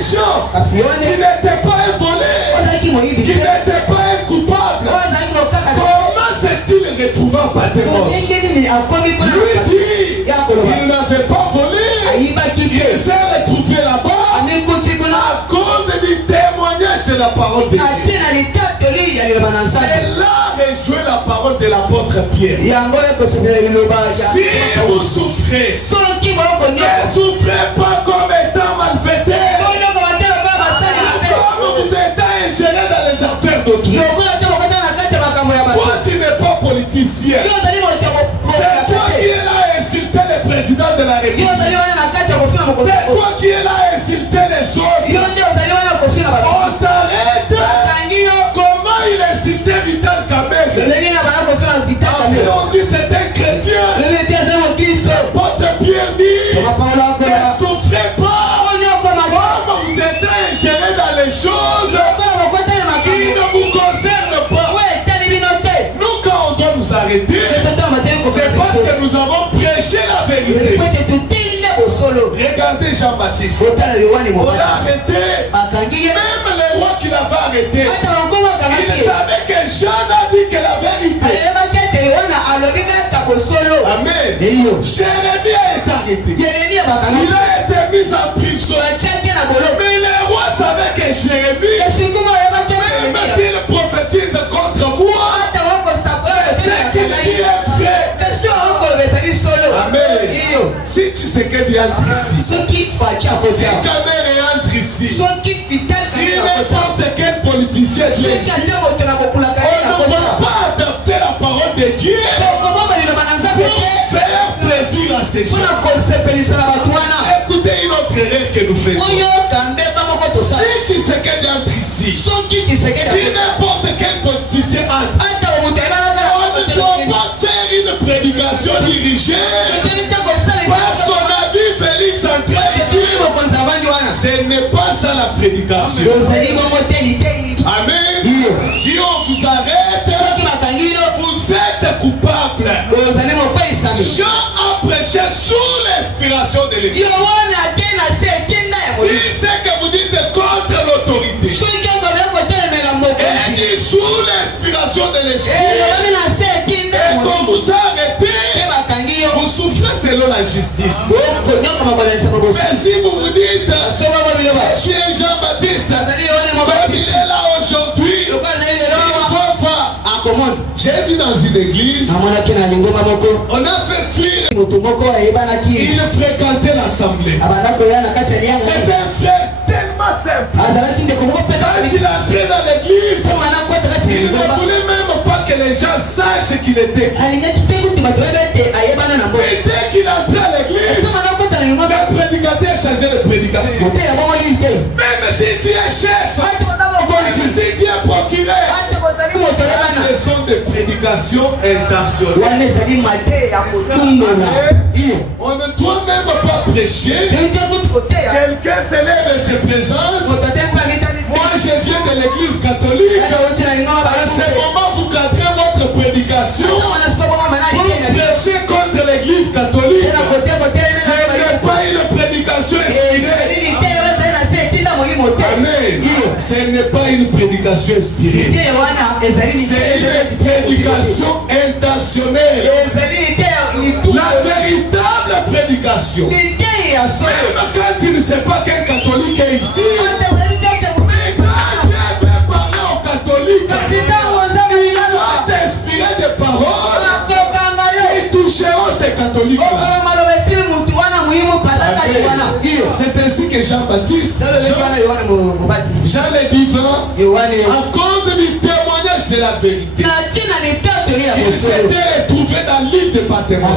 méchant, qui n'était pas un voleur, qui n'était pas un coupable, comment s'est-il retrouvé en Patmos? Lui dit, il n'avait pas volé, il s'est retrouvé là-bas à cause du témoignage de la parole de Dieu. Et là rejoint la parole de l'apôtre Pierre. Si vous souffrez, ne souffrez pas comme étant malfaiteur, comme vous êtes ingéré dans les affaires d'autrui. Toi, tu n'es pas politicien. C'est toi qui es là à insulter le président de la République. C'est toi qui es là à insulter les autres. On s'arrête. Comment il insultait Vital Kamerhe? On dit c'est un chrétien. L'apôtre Pierre dit, ne souffrez pas. Comme vous êtes ingéré dans les choses qui ne vous concernent pas. Nous, quand on doit nous arrêter, c'est parce que nous avons prêché la vérité. Regardez Jean-Baptiste. On l'a arrêté. Même le roi qui l'avait arrêté, il savait que Jean a dit que la vérité. Amen. Jérémie a été arrêté. Il a été mis en prison. Mais le roi savait que Jérémie, même s'il prophétise contre moi, c'est qu'il dit est vrai. Amen. Si tu sais que Dieu entre ici, si Kamerhe entre ici, si n'importe quel politicien on ne va pas adapter la parole de Dieu pour faire plaisir à ces gens. Écoutez une autre erreur que nous faisons. Si tu sais que Dieu entre ici, si n'importe quel politicien entre, on ne doit pas faire une prédication dirigée parce qu'on a vu Félix entrer ici. Ce n'est pas ça la prédication. Amen. Si on vous arrête, vous êtes coupable. Jean a prêché sous l'inspiration de l'Esprit. Si c'est que vous dites contre l'autorité, et dit sous l'inspiration de l'Esprit, et qu'on vous arrête, vous souffrez selon la justice. Mais si vous vous dites, je suis un Jean-Baptiste, comme il est là aujourd'hui, il faut voir. J'ai vu dans une église, on a fait fuir. Il fréquentait l'assemblée. C'était un frère tellement simple. Quand il entrait dans l'église, il ne voulait même pas que les gens sachent qu'il était. Et dès qu'il entrait à l'église, le prédicateur changeait de prédication. Même si tu es chef, même si tu es procureur, ce sont des prédications intentionnelles. On ne doit même pas prêcher. Quelqu'un se lève et se présente. Moi je viens de l'église catholique. À ce moment vous cadrez votre prédication. Vous prêchez contre l'église catholique. Ce n'est pas une prédication inspirée. Amen. Ce n'est pas une prédication inspirée. C'est une prédication intentionnelle. La véritable prédication. Même quand tu ne sais pas qu'un catholique est ici, mais quand Dieu veut parler aux catholiques, il doit t'inspirer des paroles qui toucheront ces catholiques. C'est ainsi que Jean-Baptiste, Jean le divin, à cause du témoignage de la vérité, il s'était retrouvé dans l'île de Patmos.